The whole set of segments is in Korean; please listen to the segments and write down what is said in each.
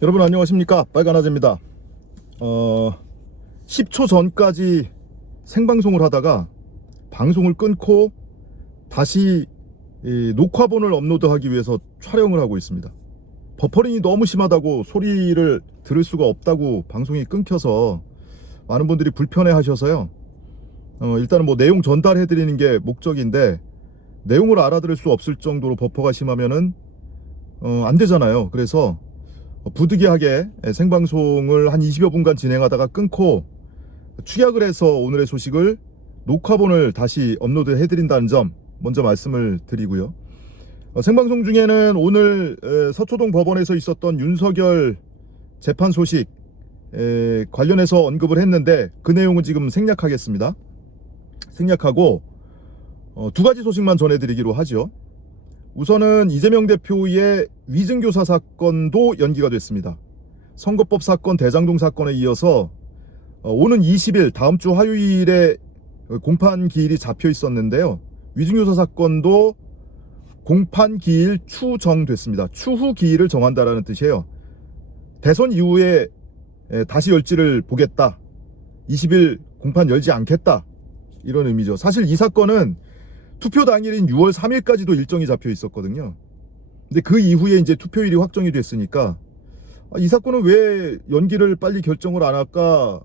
여러분 안녕하십니까, 빨간아재입니다. 10초 전까지 생방송을 하다가 방송을 끊고 다시 녹화본을 업로드하기 위해서 촬영을 하고 있습니다. 버퍼링이 너무 심하다고, 소리를 들을 수가 없다고 방송이 끊겨서 많은 분들이 불편해 하셔서요. 일단은 뭐 내용 전달해 드리는 게 목적인데, 내용을 알아들을 수 없을 정도로 버퍼가 심하면은 안 되잖아요. 그래서 부득이하게 생방송을 한 20여 분간 진행하다가 끊고 축약을 해서 오늘의 소식을 녹화본을 다시 업로드 해드린다는 점 먼저 말씀을 드리고요. 생방송 중에는 오늘 서초동 법원에서 있었던 윤석열 재판 소식 관련해서 언급을 했는데, 그 내용은 지금 생략하겠습니다. 생략하고 두 가지 소식만 전해드리기로 하죠. 우선은 이재명 대표의 위증교사 사건도 연기가 됐습니다. 선거법 사건, 대장동 사건에 이어서 오는 20일, 다음 주 화요일에 공판 기일이 잡혀 있었는데요. 위증교사 사건도 공판 기일 추정됐습니다. 추후 기일을 정한다라는 뜻이에요. 대선 이후에 다시 열지를 보겠다, 20일 공판 열지 않겠다, 이런 의미죠. 사실 이 사건은 투표 당일인 6월 3일까지도 일정이 잡혀 있었거든요. 근데 그 이후에 이제 투표일이 확정이 됐으니까 이 사건은 왜 연기를 빨리 결정을 안 할까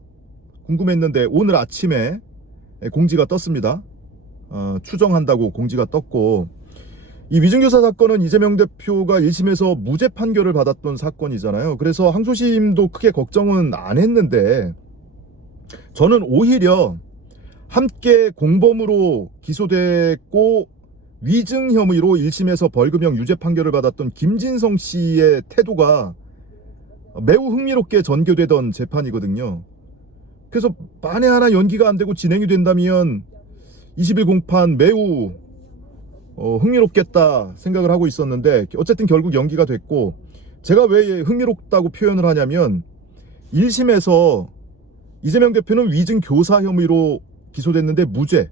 궁금했는데, 오늘 아침에 공지가 떴습니다. 추정한다고 공지가 떴고, 이 위증교사 사건은 이재명 대표가 1심에서 무죄 판결을 받았던 사건이잖아요. 그래서 항소심도 크게 걱정은 안 했는데, 저는 오히려 함께 공범으로 기소됐고 위증 혐의로 1심에서 벌금형 유죄 판결을 받았던 김진성 씨의 태도가 매우 흥미롭게 전개되던 재판이거든요. 그래서 만에 하나 연기가 안 되고 진행이 된다면 20일 공판 매우 흥미롭겠다 생각을 하고 있었는데, 어쨌든 결국 연기가 됐고, 제가 왜 흥미롭다고 표현을 하냐면, 1심에서 이재명 대표는 위증 교사 혐의로 기소됐는데 무죄.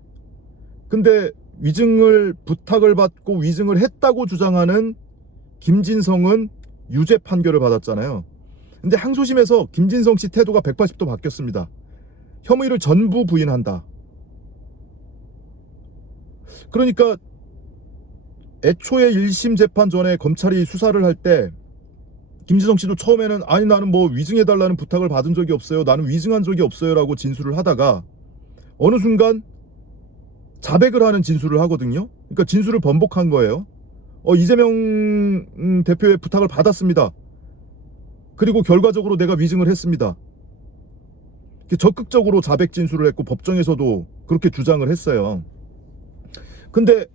근데 위증을 부탁을 받고 위증을 했다고 주장하는 김진성은 유죄 판결을 받았잖아요. 근데 항소심에서 김진성 씨 태도가 180도 바뀌었습니다. 혐의를 전부 부인한다. 그러니까 애초에 1심 재판 전에 검찰이 수사를 할 때 김진성 씨도 처음에는 아니 나는 뭐 위증해달라는 부탁을 받은 적이 없어요, 나는 위증한 적이 없어요 라고 진술을 하다가 어느 순간 자백을 하는 진술을 하거든요. 그러니까 진술을 번복한 거예요. 이재명 대표의 부탁을 받았습니다. 그리고 결과적으로 내가 위증을 했습니다. 적극적으로 자백 진술을 했고 법정에서도 그렇게 주장을 했어요. 근데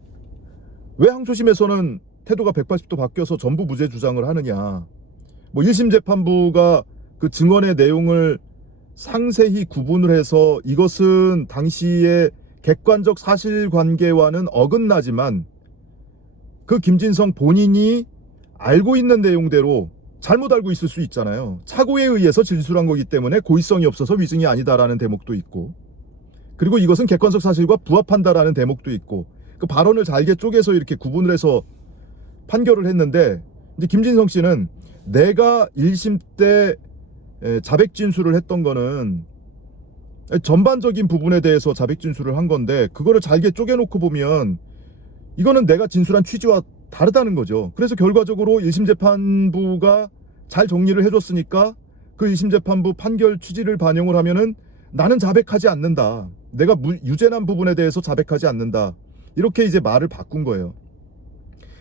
왜 항소심에서는 태도가 180도 바뀌어서 전부 무죄 주장을 하느냐. 뭐 1심 재판부가 그 증언의 내용을 상세히 구분을 해서 이것은 당시의 객관적 사실관계와는 어긋나지만 그 김진성 본인이 알고 있는 내용대로 잘못 알고 있을 수 있잖아요. 착오에 의해서 진술한 거기 때문에 고의성이 없어서 위증이 아니다라는 대목도 있고, 그리고 이것은 객관적 사실과 부합한다라는 대목도 있고, 그 발언을 잘게 쪼개서 이렇게 구분을 해서 판결을 했는데, 이제 김진성 씨는 내가 1심 때 자백 진술을 했던 거는 전반적인 부분에 대해서 자백 진술을 한 건데, 그거를 잘게 쪼개놓고 보면 이거는 내가 진술한 취지와 다르다는 거죠. 그래서 결과적으로 1심 재판부가 잘 정리를 해줬으니까 그 1심 재판부 판결 취지를 반영을 하면은 나는 자백하지 않는다, 내가 유죄난 부분에 대해서 자백하지 않는다, 이렇게 이제 말을 바꾼 거예요.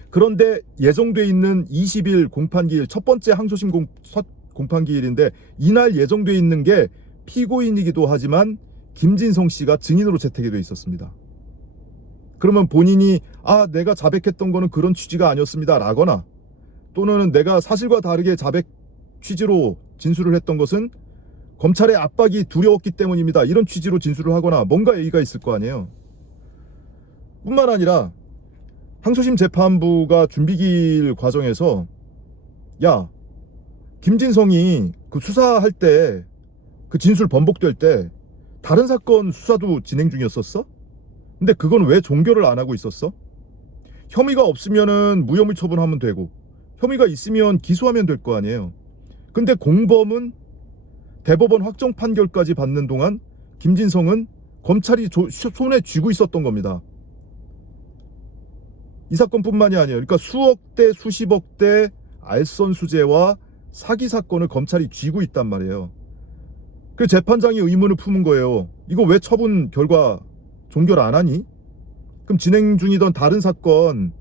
그런데 예정돼 있는 20일 공판기일, 첫 번째 항소심 공판기일인데, 이날 예정돼 있는 게 피고인이기도 하지만 김진성 씨가 증인으로 채택이 돼 있었습니다. 그러면 본인이 내가 자백했던 거는 그런 취지가 아니었습니다 라거나, 또는 내가 사실과 다르게 자백 취지로 진술을 했던 것은 검찰의 압박이 두려웠기 때문입니다, 이런 취지로 진술을 하거나 뭔가 예의가 있을 거 아니에요. 뿐만 아니라 항소심 재판부가 준비기일 과정에서 야, 김진성이 그 수사할 때, 그 진술 번복될 때 다른 사건 수사도 진행 중이었었어? 근데 그건 왜 종결을 안 하고 있었어? 혐의가 없으면은 무혐의 처분하면 되고, 혐의가 있으면 기소하면 될 거 아니에요. 근데 공범은 대법원 확정 판결까지 받는 동안 김진성은 검찰이 손에 쥐고 있었던 겁니다. 이 사건뿐만이 아니에요. 그러니까 수억대 수십억대 알선수재와 사기 사건을 검찰이 쥐고 있단 말이에요. 그래서 재판장이 의문을 품은 거예요. 이거 왜 처분 결과 종결 안 하니? 그럼 진행 중이던 다른 사건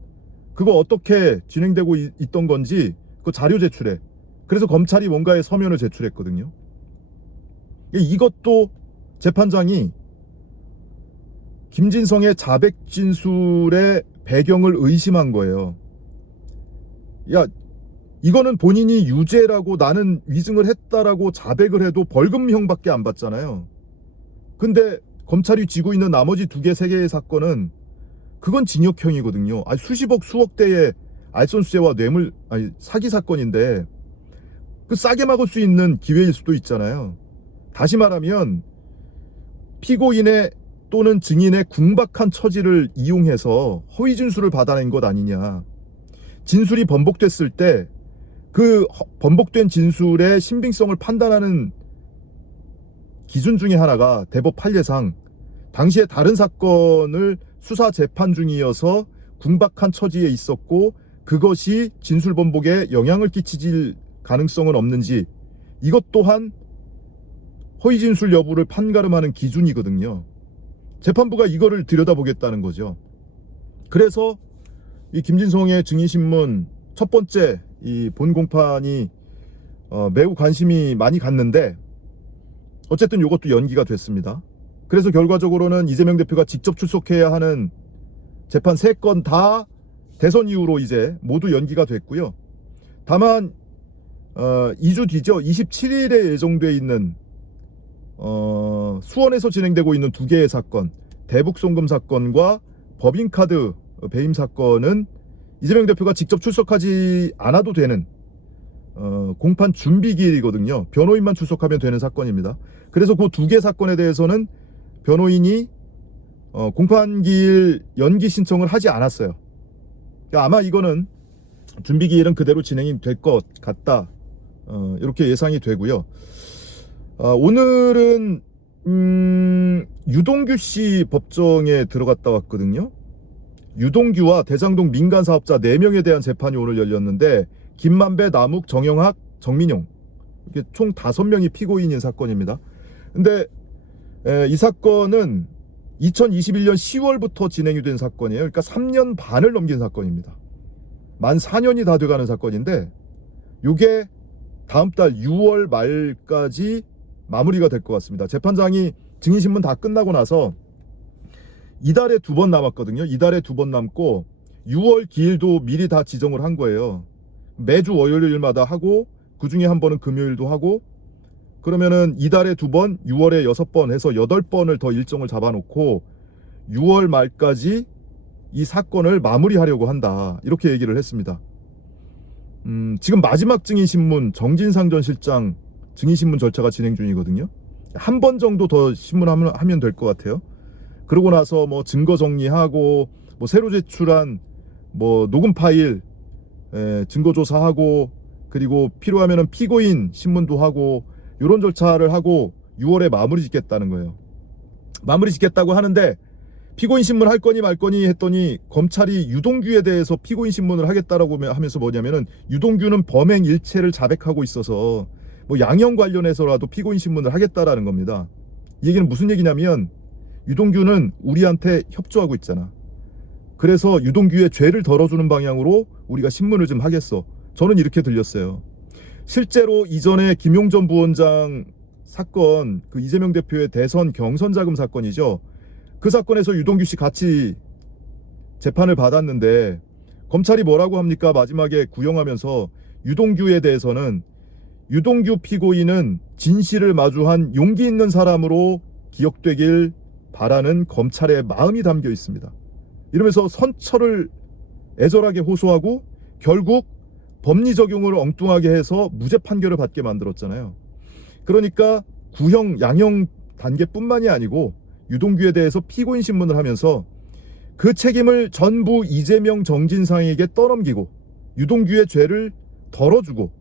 그거 어떻게 진행되고 있던 건지 그 자료 제출해. 그래서 검찰이 뭔가의 서면을 제출했거든요. 이것도 재판장이 김진성의 자백 진술의 배경을 의심한 거예요. 야, 이거는 본인이 유죄라고 나는 위증을 했다라고 자백을 해도 벌금형밖에 안 받잖아요. 근데 검찰이 쥐고 있는 나머지 2개, 3개의 사건은 그건 징역형이거든요. 수십억, 수억대의 알선수재와 사기 사건인데 그 싸게 막을 수 있는 기회일 수도 있잖아요. 다시 말하면 피고인의 또는 증인의 궁박한 처지를 이용해서 허위 진술을 받아낸 것 아니냐. 진술이 번복됐을 때 그 번복된 진술의 신빙성을 판단하는 기준 중에 하나가 대법 판례상 당시에 다른 사건을 수사 재판 중이어서 궁박한 처지에 있었고 그것이 진술 번복에 영향을 끼칠 가능성은 없는지, 이것 또한 허위 진술 여부를 판가름하는 기준이거든요. 재판부가 이거를 들여다보겠다는 거죠. 그래서 이 김진성의 증인신문 첫 번째 이 본 공판이 매우 관심이 많이 갔는데 어쨌든 이것도 연기가 됐습니다. 그래서 결과적으로는 이재명 대표가 직접 출석해야 하는 재판 3건 다 대선 이후로 이제 모두 연기가 됐고요. 다만 2주 뒤죠. 27일에 예정돼 있는 수원에서 진행되고 있는 2개의 사건, 대북송금 사건과 법인카드 배임 사건은 이재명 대표가 직접 출석하지 않아도 되는 공판 준비기일이거든요. 변호인만 출석하면 되는 사건입니다. 그래서 그 2개 사건에 대해서는 변호인이 공판기일 연기 신청을 하지 않았어요. 그러니까 아마 이거는 준비기일은 그대로 진행이 될 것 같다, 이렇게 예상이 되고요. 오늘은 유동규 씨 법정에 들어갔다 왔거든요. 유동규와 대장동 민간사업자 4명에 대한 재판이 오늘 열렸는데 김만배, 남욱, 정영학, 정민용, 이렇게 총 5명이 피고인인 사건입니다. 근데 이 사건은 2021년 10월부터 진행이 된 사건이에요. 그러니까 3년 반을 넘긴 사건입니다. 만 4년이 다 돼가는 사건인데 이게 다음 달 6월 말까지 마무리가 될 것 같습니다. 재판장이 증인신문 다 끝나고 나서 이달에 2번 남았거든요. 이달에 2번 남고 6월 기일도 미리 다 지정을 한 거예요. 매주 월요일마다 하고 그 중에 한 번은 금요일도 하고, 그러면은 이달에 2번, 6월에 6번 해서 8번을 더 일정을 잡아놓고 6월 말까지 이 사건을 마무리하려고 한다, 이렇게 얘기를 했습니다. 지금 마지막 증인신문 정진상 전 실장 증인신문 절차가 진행 중이거든요. 한 번 정도 더 신문하면 될 것 같아요. 그러고 나서 뭐 증거 정리하고 뭐 새로 제출한 뭐 녹음 파일 증거 조사하고, 그리고 필요하면은 피고인 신문도 하고, 이런 절차를 하고 6월에 마무리 짓겠다는 거예요. 마무리 짓겠다고 하는데 피고인 신문 할 거니 말 거니 했더니 검찰이 유동규에 대해서 피고인 신문을 하겠다라고 하면서 뭐냐면은 유동규는 범행 일체를 자백하고 있어서 뭐 양형 관련해서라도 피고인 신문을 하겠다라는 겁니다. 이 얘기는 무슨 얘기냐면 유동규는 우리한테 협조하고 있잖아. 그래서 유동규의 죄를 덜어주는 방향으로 우리가 신문을 좀 하겠어. 저는 이렇게 들렸어요. 실제로 이전에 김용전 부원장 사건, 그 이재명 대표의 대선 경선 자금 사건이죠. 그 사건에서 유동규 씨 같이 재판을 받았는데 검찰이 뭐라고 합니까? 마지막에 구형하면서 유동규에 대해서는 유동규 피고인은 진실을 마주한 용기 있는 사람으로 기억되길 바라는 검찰의 마음이 담겨 있습니다. 이러면서 선처를 애절하게 호소하고 결국 법리 적용을 엉뚱하게 해서 무죄 판결을 받게 만들었잖아요. 그러니까 구형, 양형 단계뿐만이 아니고 유동규에 대해서 피고인 신문을 하면서 그 책임을 전부 이재명, 정진상에게 떠넘기고 유동규의 죄를 덜어주고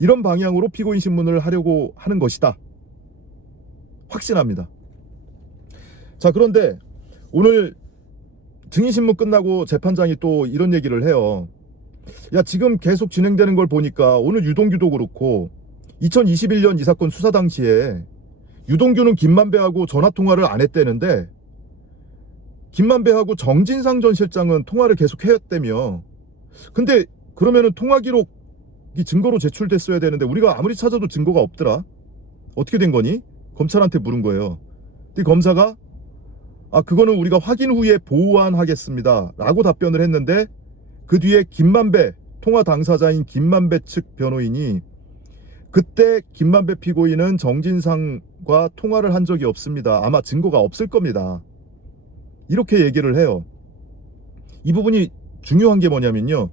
이런 방향으로 피고인 신문을 하려고 하는 것이다. 확신합니다. 자, 그런데 오늘 증인신문 끝나고 재판장이 또 이런 얘기를 해요. 야, 지금 계속 진행되는 걸 보니까 오늘 유동규도 그렇고 2021년 이 사건 수사 당시에 유동규는 김만배하고 전화통화를 안 했다는데 김만배하고 정진상 전 실장은 통화를 계속 했다며. 근데 그러면은 통화 기록이 증거로 제출됐어야 되는데 우리가 아무리 찾아도 증거가 없더라. 어떻게 된 거니? 검찰한테 물은 거예요. 근데 검사가 그거는 우리가 확인 후에 보완하겠습니다 라고 답변을 했는데, 그 뒤에 김만배, 통화 당사자인 김만배 측 변호인이 그때 김만배 피고인은 정진상과 통화를 한 적이 없습니다. 아마 증거가 없을 겁니다. 이렇게 얘기를 해요. 이 부분이 중요한 게 뭐냐면요,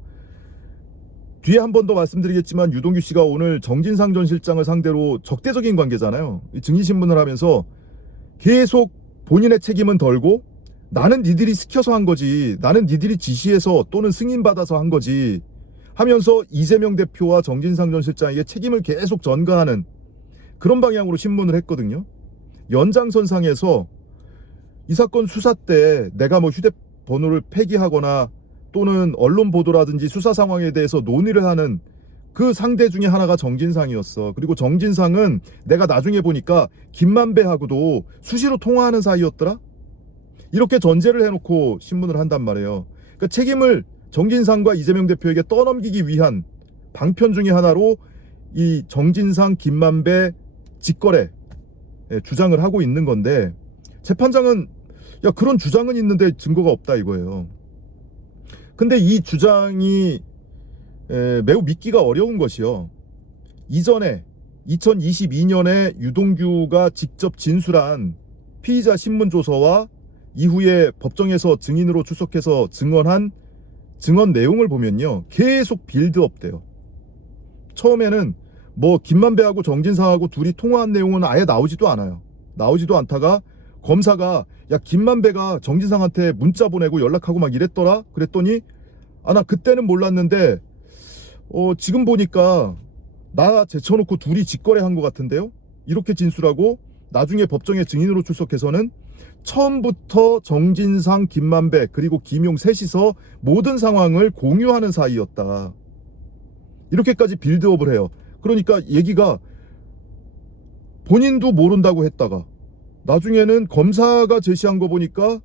뒤에 한 번 더 말씀드리겠지만 유동규 씨가 오늘 정진상 전 실장을 상대로 적대적인 관계잖아요. 증인신문을 하면서 계속 본인의 책임은 덜고 나는 니들이 시켜서 한 거지, 나는 니들이 지시해서 또는 승인받아서 한 거지 하면서 이재명 대표와 정진상 전 실장에게 책임을 계속 전가하는 그런 방향으로 신문을 했거든요. 연장선상에서 이 사건 수사 때 내가 뭐 휴대번호를 폐기하거나 또는 언론 보도라든지 수사 상황에 대해서 논의를 하는 그 상대 중에 하나가 정진상이었어. 그리고 정진상은 내가 나중에 보니까 김만배하고도 수시로 통화하는 사이였더라. 이렇게 전제를 해놓고 신문을 한단 말이에요. 그러니까 책임을 정진상과 이재명 대표에게 떠넘기기 위한 방편 중에 하나로 이 정진상 김만배 직거래 주장을 하고 있는 건데, 재판장은 야, 그런 주장은 있는데 증거가 없다 이거예요. 근데 이 주장이 매우 믿기가 어려운 것이요, 이전에 2022년에 유동규가 직접 진술한 피의자 신문조서와 이후에 법정에서 증인으로 출석해서 증언한 증언 내용을 보면요, 계속 빌드업 돼요. 처음에는 뭐 김만배하고 정진상하고 둘이 통화한 내용은 아예 나오지도 않아요. 나오지도 않다가 검사가 야, 김만배가 정진상한테 문자 보내고 연락하고 막 이랬더라. 그랬더니 나 그때는 몰랐는데 지금 보니까 나 제쳐놓고 둘이 직거래한 것 같은데요, 이렇게 진술하고 나중에 법정에 증인으로 출석해서는 처음부터 정진상, 김만배 그리고 김용 셋이서 모든 상황을 공유하는 사이였다, 이렇게까지 빌드업을 해요. 그러니까 얘기가 본인도 모른다고 했다가 나중에는 검사가 제시한 거 보니까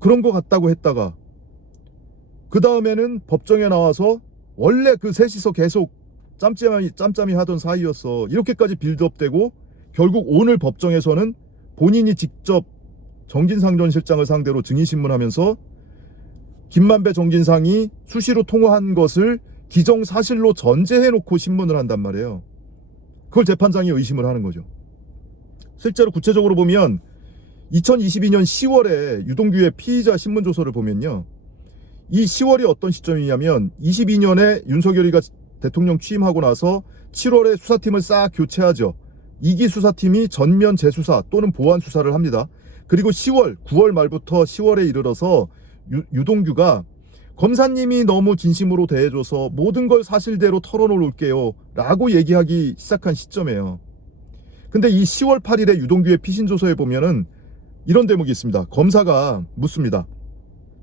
그런 거 같다고 했다가 그 다음에는 법정에 나와서 원래 그 셋이서 계속 짬짬이 하던 사이였어, 이렇게까지 빌드업되고 결국 오늘 법정에서는 본인이 직접 정진상 전 실장을 상대로 증인신문하면서 김만배, 정진상이 수시로 통화한 것을 기정사실로 전제해놓고 신문을 한단 말이에요. 그걸 재판장이 의심을 하는 거죠. 실제로 구체적으로 보면 2022년 10월에 유동규의 피의자 신문조서를 보면요, 이 10월이 어떤 시점이냐면 22년에 윤석열이가 대통령 취임하고 나서 7월에 수사팀을 싹 교체하죠. 2기 수사팀이 전면 재수사 또는 보완 수사를 합니다. 그리고 10월, 9월 말부터 10월에 이르러서 유동규가 검사님이 너무 진심으로 대해줘서 모든 걸 사실대로 털어놓을게요 라고 얘기하기 시작한 시점이에요. 근데 이 10월 8일에 유동규의 피신조서에 보면은 이런 대목이 있습니다. 검사가 묻습니다.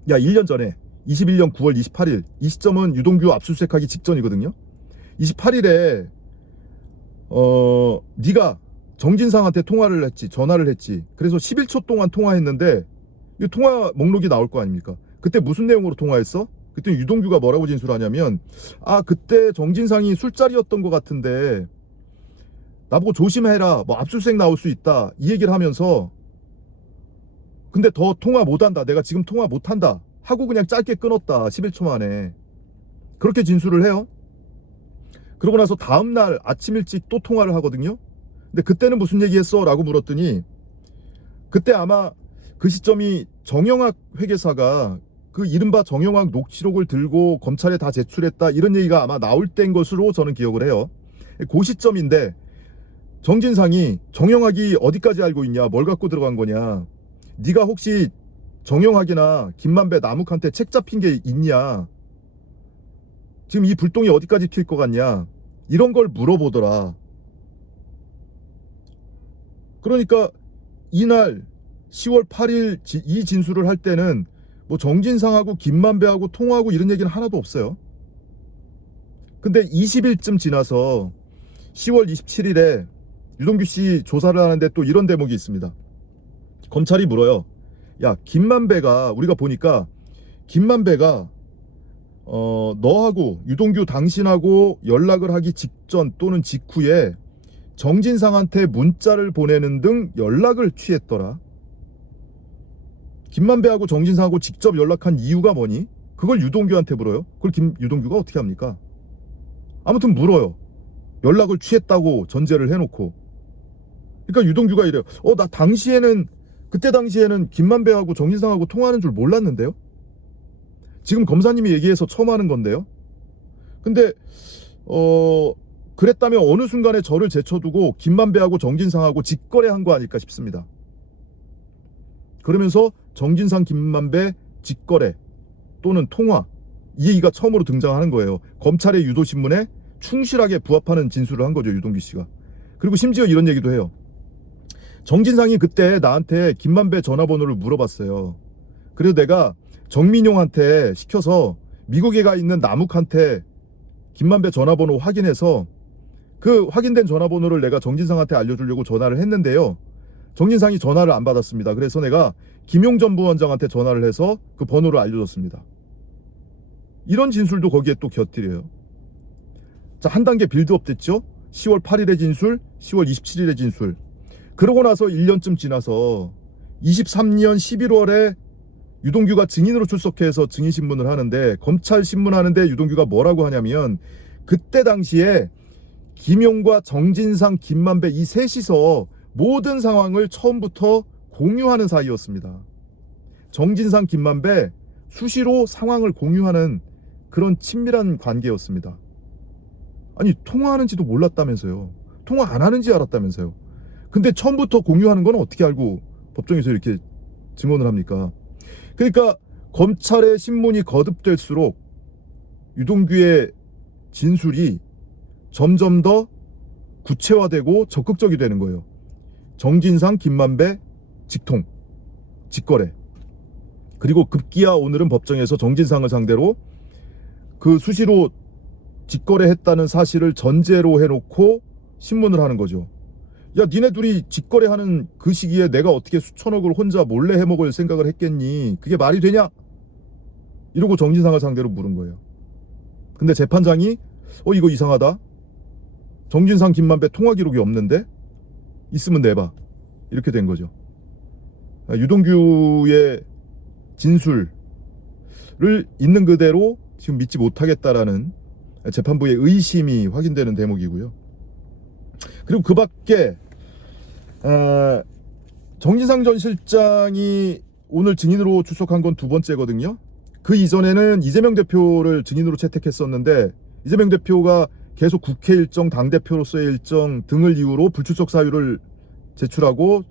야, 1년 전에 21년 9월 28일, 이 시점은 유동규 압수수색하기 직전이거든요. 28일에 네가 정진상한테 통화를 했지, 전화를 했지. 그래서 11초 동안 통화했는데 이 통화 목록이 나올 거 아닙니까? 그때 무슨 내용으로 통화했어? 그때 유동규가 뭐라고 진술하냐면 그때 정진상이 술자리였던 것 같은데 나보고 조심해라, 뭐 압수수색 나올 수 있다, 이 얘기를 하면서 근데 더 통화 못한다, 내가 지금 통화 못한다 하고 그냥 짧게 끊었다, 11초 만에. 그렇게 진술을 해요. 그러고 나서 다음날 아침 일찍 또 통화를 하거든요. 근데 그때는 무슨 얘기했어? 라고 물었더니 그때 아마 그 시점이 정영학 회계사가 그 이른바 정영학 녹취록을 들고 검찰에 다 제출했다, 이런 얘기가 아마 나올 때인 것으로 저는 기억을 해요. 그 시점인데 정진상이 정영학이 어디까지 알고 있냐, 뭘 갖고 들어간 거냐, 네가 혹시 정영학이나 김만배, 남욱한테 책 잡힌 게 있냐, 지금 이 불똥이 어디까지 튈 것 같냐, 이런 걸 물어보더라. 그러니까 이날 10월 8일 이 진술을 할 때는 뭐 정진상하고 김만배하고 통화하고 이런 얘기는 하나도 없어요. 근데 20일쯤 지나서 10월 27일에 유동규 씨 조사를 하는데 또 이런 대목이 있습니다. 검찰이 물어요. 야, 김만배가, 우리가 보니까 김만배가 너하고 유동규 당신하고 연락을 하기 직전 또는 직후에 정진상한테 문자를 보내는 등 연락을 취했더라. 김만배하고 정진상하고 직접 연락한 이유가 뭐니? 그걸 유동규한테 물어요. 그걸 유동규가 어떻게 합니까? 아무튼 물어요. 연락을 취했다고 전제를 해놓고. 그러니까 유동규가 이래요. 나 그때 당시에는 김만배하고 정진상하고 통화하는 줄 몰랐는데요. 지금 검사님이 얘기해서 처음 하는 건데요. 근데 그랬다면 어느 순간에 저를 제쳐두고 김만배하고 정진상하고 직거래한 거 아닐까 싶습니다. 그러면서 정진상 김만배 직거래 또는 통화, 이 얘기가 처음으로 등장하는 거예요. 검찰의 유도신문에 충실하게 부합하는 진술을 한 거죠, 유동규 씨가. 그리고 심지어 이런 얘기도 해요. 정진상이 그때 나한테 김만배 전화번호를 물어봤어요. 그래서 내가 정민용한테 시켜서 미국에 가 있는 남욱한테 김만배 전화번호 확인해서 그 확인된 전화번호를 내가 정진상한테 알려주려고 전화를 했는데요. 정진상이 전화를 안 받았습니다. 그래서 내가 김용 전 부원장한테 전화를 해서 그 번호를 알려줬습니다. 이런 진술도 거기에 또 곁들여요. 자, 한 단계 빌드업 됐죠? 10월 8일의 진술, 10월 27일의 진술. 그러고 나서 1년쯤 지나서 23년 11월에 유동규가 증인으로 출석해서 증인신문을 하는데, 검찰 신문하는데 유동규가 뭐라고 하냐면, 그때 당시에 김용과 정진상, 김만배 이 셋이서 모든 상황을 처음부터 공유하는 사이였습니다. 정진상, 김만배 수시로 상황을 공유하는 그런 친밀한 관계였습니다. 아니, 통화하는지도 몰랐다면서요. 통화 안 하는지 알았다면서요. 근데 처음부터 공유하는 건 어떻게 알고 법정에서 이렇게 증언을 합니까? 그러니까 검찰의 신문이 거듭될수록 유동규의 진술이 점점 더 구체화되고 적극적이 되는 거예요. 정진상, 김만배 직통, 직거래. 그리고 급기야 오늘은 법정에서 정진상을 상대로 그 수시로 직거래했다는 사실을 전제로 해놓고 신문을 하는 거죠. 야, 니네 둘이 직거래하는 그 시기에 내가 어떻게 수천억을 혼자 몰래 해먹을 생각을 했겠니? 그게 말이 되냐? 이러고 정진상을 상대로 물은 거예요. 근데 재판장이 이거 이상하다. 정진상, 김만배 통화 기록이 없는데? 있으면 내봐. 이렇게 된 거죠. 유동규의 진술을 있는 그대로 지금 믿지 못하겠다라는 재판부의 의심이 확인되는 대목이고요. 그리고 그 밖에 정진상 전 실장이 오늘 증인으로 출석한 건 두 번째거든요. 그 이전에는 이재명 대표를 증인으로 채택했었는데, 이재명 대표가 계속 국회 일정, 당대표로서의 일정 등을 이유로 불출석 사유를 제출하고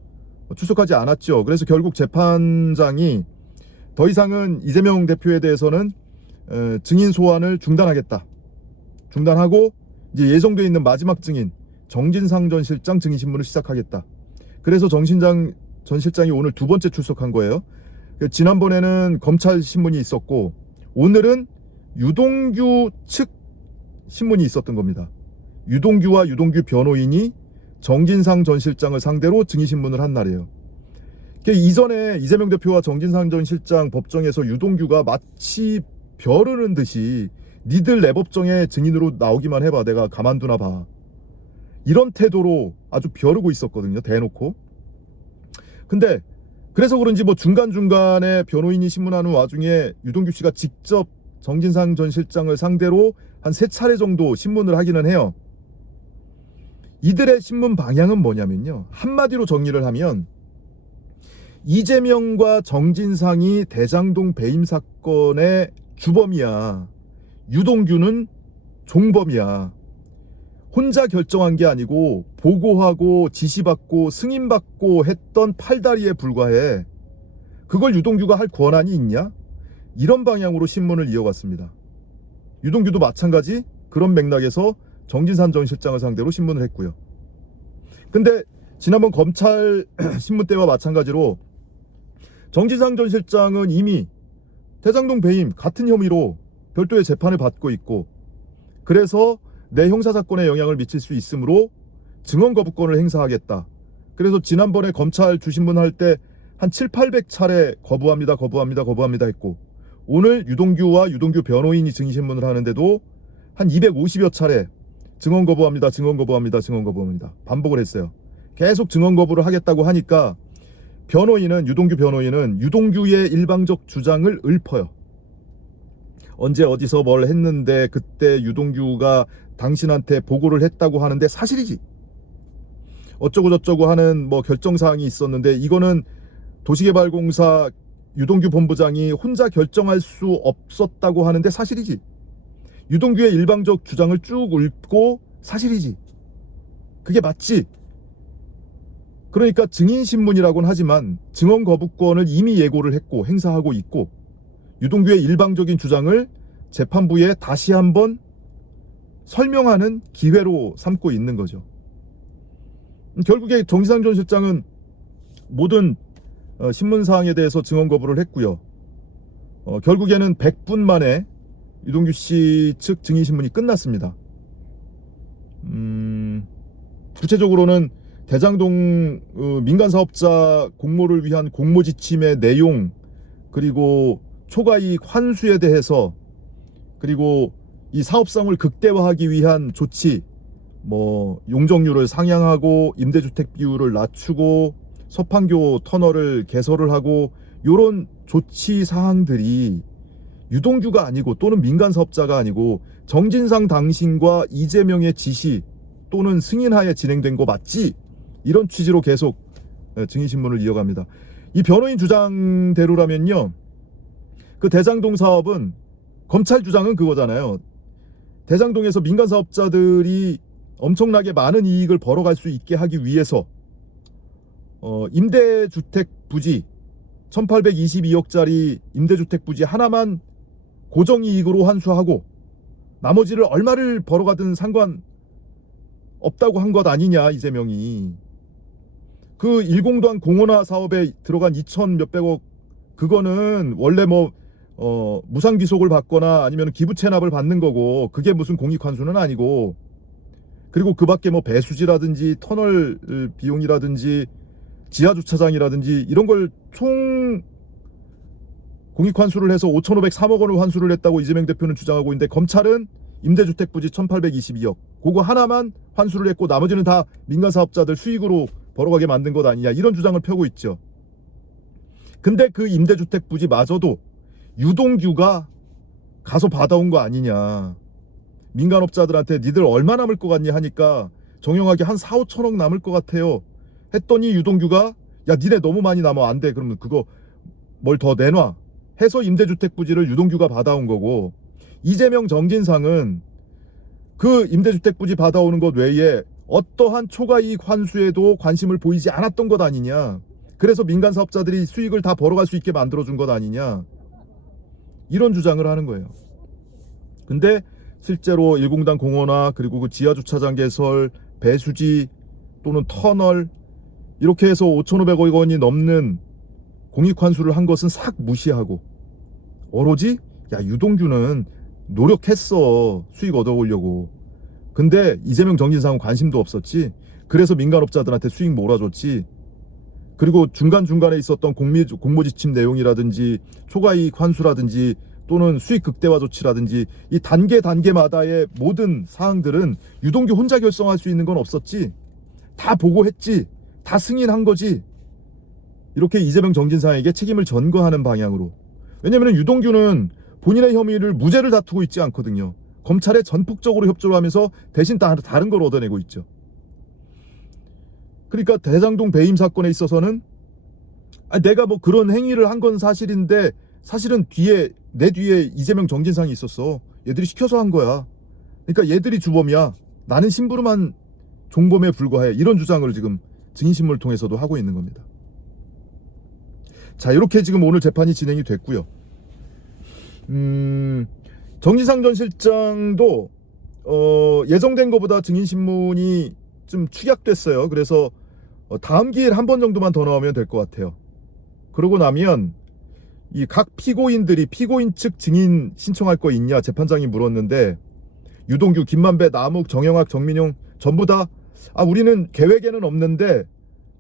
출석하지 않았죠. 그래서 결국 재판장이 더 이상은 이재명 대표에 대해서는 증인 소환을 중단하고 이제 예정되어 있는 마지막 증인 정진상 전 실장 증인신문을 시작하겠다. 그래서 정진상 전 실장이 오늘 두 번째 출석한 거예요. 지난번에는 검찰 신문이 있었고, 오늘은 유동규 측 신문이 있었던 겁니다. 유동규와 유동규 변호인이 정진상 전 실장을 상대로 증인신문을 한 날이에요. 이전에 이재명 대표와 정진상 전 실장 법정에서 유동규가 마치 벼르는 듯이 니들 내 법정에 증인으로 나오기만 해봐, 내가 가만두나 봐, 이런 태도로 아주 벼르고 있었거든요, 대놓고. 근데 그래서 그런지 뭐 중간중간에 변호인이 신문하는 와중에 유동규 씨가 직접 정진상 전 실장을 상대로 한 3차례 정도 신문을 하기는 해요. 이들의 신문 방향은 뭐냐면요, 한마디로 정리를 하면 이재명과 정진상이 대장동 배임 사건의 주범이야, 유동규는 종범이야, 혼자 결정한 게 아니고 보고하고 지시받고 승인받고 했던 팔다리에 불과해, 그걸 유동규가 할 권한이 있냐? 이런 방향으로 신문을 이어갔습니다. 유동규도 마찬가지 그런 맥락에서 정진상 전 실장을 상대로 신문을 했고요. 근데 지난번 검찰 신문 때와 마찬가지로 정진상 전 실장은 이미 대장동 배임 같은 혐의로 별도의 재판을 받고 있고, 그래서 내 형사사건에 영향을 미칠 수 있으므로 증언 거부권을 행사하겠다. 그래서 지난번에 검찰 주신문 할 때 한 700~800차례 거부합니다 했고, 오늘 유동규와 유동규 변호인이 증인신문을 하는데도 한 250여 차례 증언 거부합니다 반복을 했어요. 계속 증언 거부를 하겠다고 하니까 유동규 변호인은 유동규의 일방적 주장을 읊어요. 언제 어디서 뭘 했는데 그때 유동규가 당신한테 보고를 했다고 하는데 사실이지. 어쩌고 저쩌고 하는 뭐 결정사항이 있었는데 이거는 도시개발공사 유동규 본부장이 혼자 결정할 수 없었다고 하는데 사실이지. 유동규의 일방적 주장을 쭉 읊고 사실이지. 그게 맞지. 그러니까 증인신문이라고는 하지만 증언 거부권을 이미 예고를 했고 행사하고 있고, 유동규의 일방적인 주장을 재판부에 다시 한번 설명하는 기회로 삼고 있는 거죠. 결국에 정진상 전 실장은 모든 신문사항에 대해서 증언 거부를 했고요. 결국에는 100분 만에 유동규 씨 측 증인신문이 끝났습니다. 구체적으로는 대장동 민간사업자 공모를 위한 공모지침의 내용, 그리고 초과이익 환수에 대해서, 그리고 이 사업성을 극대화하기 위한 조치, 뭐 용적률을 상향하고 임대주택 비율을 낮추고 서판교 터널을 개설을 하고, 요런 조치 사항들이 유동규가 아니고 또는 민간사업자가 아니고 정진상 당신과 이재명의 지시 또는 승인하에 진행된 거 맞지? 이런 취지로 계속 증인신문을 이어갑니다. 이 변호인 주장대로라면요, 그 대장동 사업은 검찰 주장은 그거잖아요. 대장동에서 민간사업자들이 엄청나게 많은 이익을 벌어갈 수 있게 하기 위해서 임대주택 부지 1822억짜리 임대주택 부지 하나만 고정이익으로 환수하고 나머지를 얼마를 벌어가든 상관 없다고 한 것 아니냐, 이재명이. 그 일공단 공원화 사업에 들어간 2천 몇백억, 그거는 원래 뭐 무상귀속을 받거나 아니면 기부 체납을 받는 거고, 그게 무슨 공익환수는 아니고, 그리고 그 밖에 뭐 배수지라든지 터널 비용이라든지 지하주차장이라든지 이런 걸 총 공익환수를 해서 5,503억 원을 환수를 했다고 이재명 대표는 주장하고 있는데, 검찰은 임대주택 부지 1,822억 그거 하나만 환수를 했고 나머지는 다 민간사업자들 수익으로 벌어가게 만든 것 아니냐, 이런 주장을 펴고 있죠. 근데 그 임대주택 부지마저도 유동규가 가서 받아온 거 아니냐, 민간업자들한테 니들 얼마 남을 것 같냐 하니까 정영하게 한 4~5천억 남을 것 같아요 했더니, 유동규가 야 니네 너무 많이 남아, 안 돼, 그러면 그거 뭘 더 내놔 해서 임대주택 부지를 유동규가 받아온 거고, 이재명 정진상은 그 임대주택 부지 받아오는 것 외에 어떠한 초과이익 환수에도 관심을 보이지 않았던 것 아니냐, 그래서 민간사업자들이 수익을 다 벌어갈 수 있게 만들어준 것 아니냐, 이런 주장을 하는 거예요. 근데 실제로 일공단 공원화, 그리고 그 지하주차장 개설, 배수지 또는 터널, 이렇게 해서 5,500억 원이 넘는 공익환수를 한 것은 싹 무시하고, 오로지 야 유동규는 노력했어, 수익 얻어오려고. 근데 이재명 정진상은 관심도 없었지. 그래서 민간업자들한테 수익 몰아줬지. 그리고 중간중간에 있었던 공모지침 내용이라든지 초과이익 환수라든지 또는 수익 극대화 조치라든지 이 단계마다의 모든 사항들은 유동규 혼자 결정할 수 있는 건 없었지. 다 보고했지. 다 승인한 거지. 이렇게 이재명 정진상에게 책임을 전가하는 방향으로. 왜냐하면 유동규는 본인의 혐의를 무죄를 다투고 있지 않거든요. 검찰에 전폭적으로 협조를 하면서 대신 다른 걸 얻어내고 있죠. 그러니까 대장동 배임 사건에 있어서는 내가 뭐 그런 행위를 한 건 사실인데 사실은 내 뒤에 이재명 정진상이 있었어. 얘들이 시켜서 한 거야. 그러니까 얘들이 주범이야. 나는 심부름한 종범에 불과해. 이런 주장을 지금 증인신문을 통해서도 하고 있는 겁니다. 자, 이렇게 지금 오늘 재판이 진행이 됐고요. 정진상 전 실장도 예정된 것보다 증인신문이 좀 축약됐어요. 그래서 다음 기회에 한 번 정도만 더 나오면 될 것 같아요. 그러고 나면 이 각 피고인들이 피고인 측 증인 신청할 거 있냐 재판장이 물었는데 유동규, 김만배, 남욱, 정영학, 정민용 전부 다 우리는 계획에는 없는데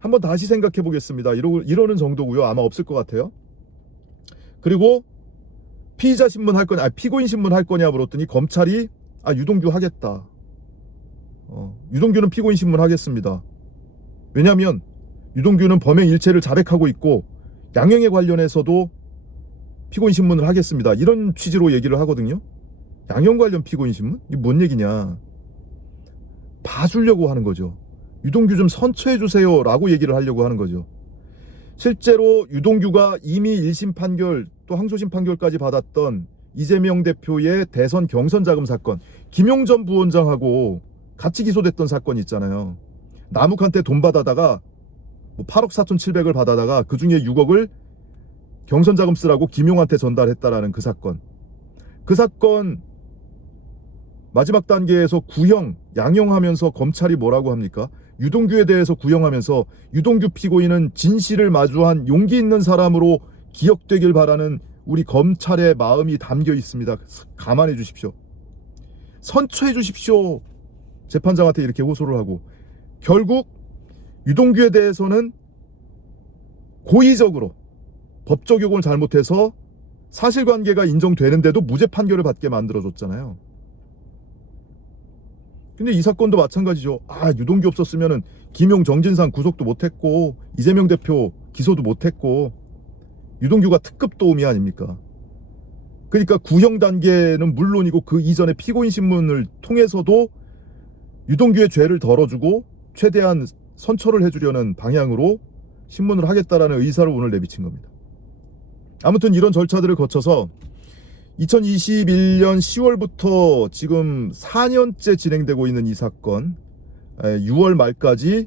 한번 다시 생각해 보겠습니다. 이러는 정도고요. 아마 없을 것 같아요. 그리고 피의자 신문 할 거냐, 피고인 신문 할 거냐 물었더니 검찰이 유동규 하겠다. 유동규는 피고인 신문 하겠습니다. 왜냐하면 유동규는 범행 일체를 자백하고 있고 양형에 관련해서도 피고인 신문을 하겠습니다. 이런 취지로 얘기를 하거든요. 양형 관련 피고인 신문? 이게 뭔 얘기냐. 봐주려고 하는 거죠. 유동규 좀 선처해 주세요 라고 얘기를 하려고 하는 거죠. 실제로 유동규가 이미 1심 판결 또 항소심 판결까지 받았던 이재명 대표의 대선 경선 자금 사건, 김용 전 부원장하고 같이 기소됐던 사건이 있잖아요. 남욱한테 돈 받아다가 8억 4,700을 받아다가 그중에 6억을 경선 자금 쓰라고 김용한테 전달했다라는 그 사건. 그 사건 마지막 단계에서 구형, 양형하면서 검찰이 뭐라고 합니까? 유동규에 대해서 구형하면서 유동규 피고인은 진실을 마주한 용기 있는 사람으로 기억되길 바라는 우리 검찰의 마음이 담겨 있습니다. 감안해 주십시오. 선처해 주십시오. 재판장한테 이렇게 호소를 하고 결국 유동규에 대해서는 고의적으로 법 적용을 잘못해서 사실관계가 인정되는데도 무죄 판결을 받게 만들어줬잖아요. 근데 이 사건도 마찬가지죠. 유동규 없었으면은 김용, 정진상 구속도 못했고 이재명 대표 기소도 못했고 유동규가 특급 도우미 아닙니까? 그러니까 구형 단계는 물론이고 그 이전에 피고인 신문을 통해서도 유동규의 죄를 덜어주고 최대한 선처를 해주려는 방향으로 신문을 하겠다라는 의사를 오늘 내비친 겁니다. 아무튼 이런 절차들을 거쳐서 2021년 10월부터 지금 4년째 진행되고 있는 이 사건 6월 말까지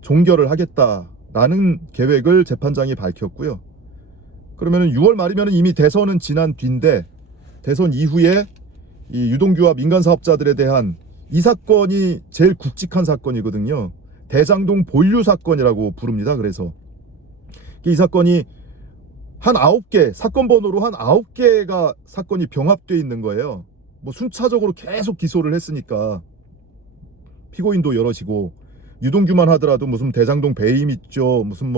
종결을 하겠다라는 계획을 재판장이 밝혔고요. 그러면 6월 말이면 이미 대선은 지난 뒤인데 대선 이후에 이 유동규와 민간 사업자들에 대한 이 사건이 제일 굵직한 사건이거든요. 대장동 본류 사건이라고 부릅니다. 그래서 이 사건이 한 9개, 사건 번호로 한 9개가 사건이 병합되어 있는 거예요. 순차적으로 계속 기소를 했으니까 피고인도 여럿이고 유동규만 하더라도 무슨 대장동 배임 있죠. 무슨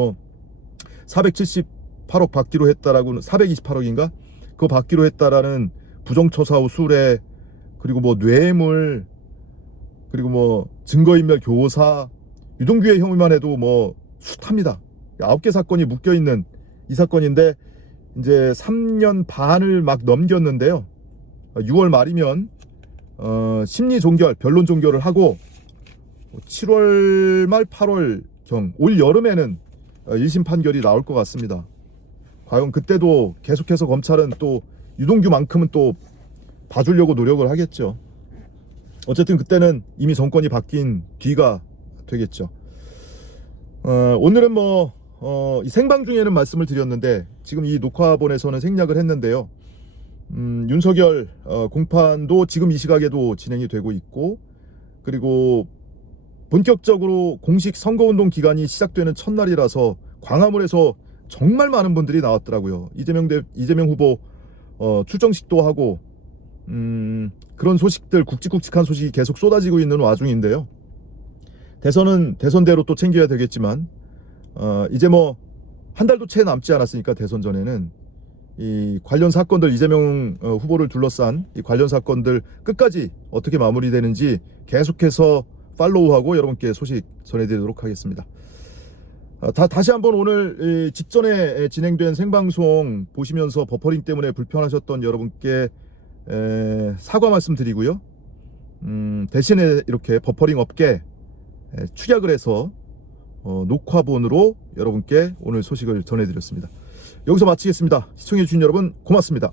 478억 받기로 했다라고 428억인가? 그거 받기로 했다라는 부정처사 후 수뢰 그리고 뇌물 그리고 증거인멸 교사 유동규의 혐의만 해도 숱합니다. 9개 사건이 묶여있는 이 사건인데 이제 3년 반을 막 넘겼는데요. 6월 말이면 심리 종결, 변론 종결을 하고 7월 말 8월 경 올 여름에는 1심 판결이 나올 것 같습니다. 과연 그때도 계속해서 검찰은 또 유동규만큼은 또 봐주려고 노력을 하겠죠. 어쨌든 그때는 이미 정권이 바뀐 뒤가 되겠죠. 오늘은 이 생방 중에는 말씀을 드렸는데 지금 이 녹화본에서는 생략을 했는데요. 윤석열 공판도 지금 이 시각에도 진행이 되고 있고 그리고 본격적으로 공식 선거운동 기간이 시작되는 첫날이라서 광화문에서 정말 많은 분들이 나왔더라고요. 이재명 후보 출정식도 하고 그런 소식들 굵직굵직한 소식이 계속 쏟아지고 있는 와중인데요. 대선은 대선대로 또 챙겨야 되겠지만 이제 한 달도 채 남지 않았으니까 대선 전에는 이 관련 사건들 이재명 후보를 둘러싼 이 관련 사건들 끝까지 어떻게 마무리되는지 계속해서 팔로우하고 여러분께 소식 전해드리도록 하겠습니다. 다시 한번 오늘 직전에 진행된 생방송 보시면서 버퍼링 때문에 불편하셨던 여러분께 사과 말씀드리고요. 대신에 이렇게 버퍼링 없게 축약을 해서 녹화본으로 여러분께 오늘 소식을 전해드렸습니다. 여기서 마치겠습니다. 시청해주신 여러분 고맙습니다.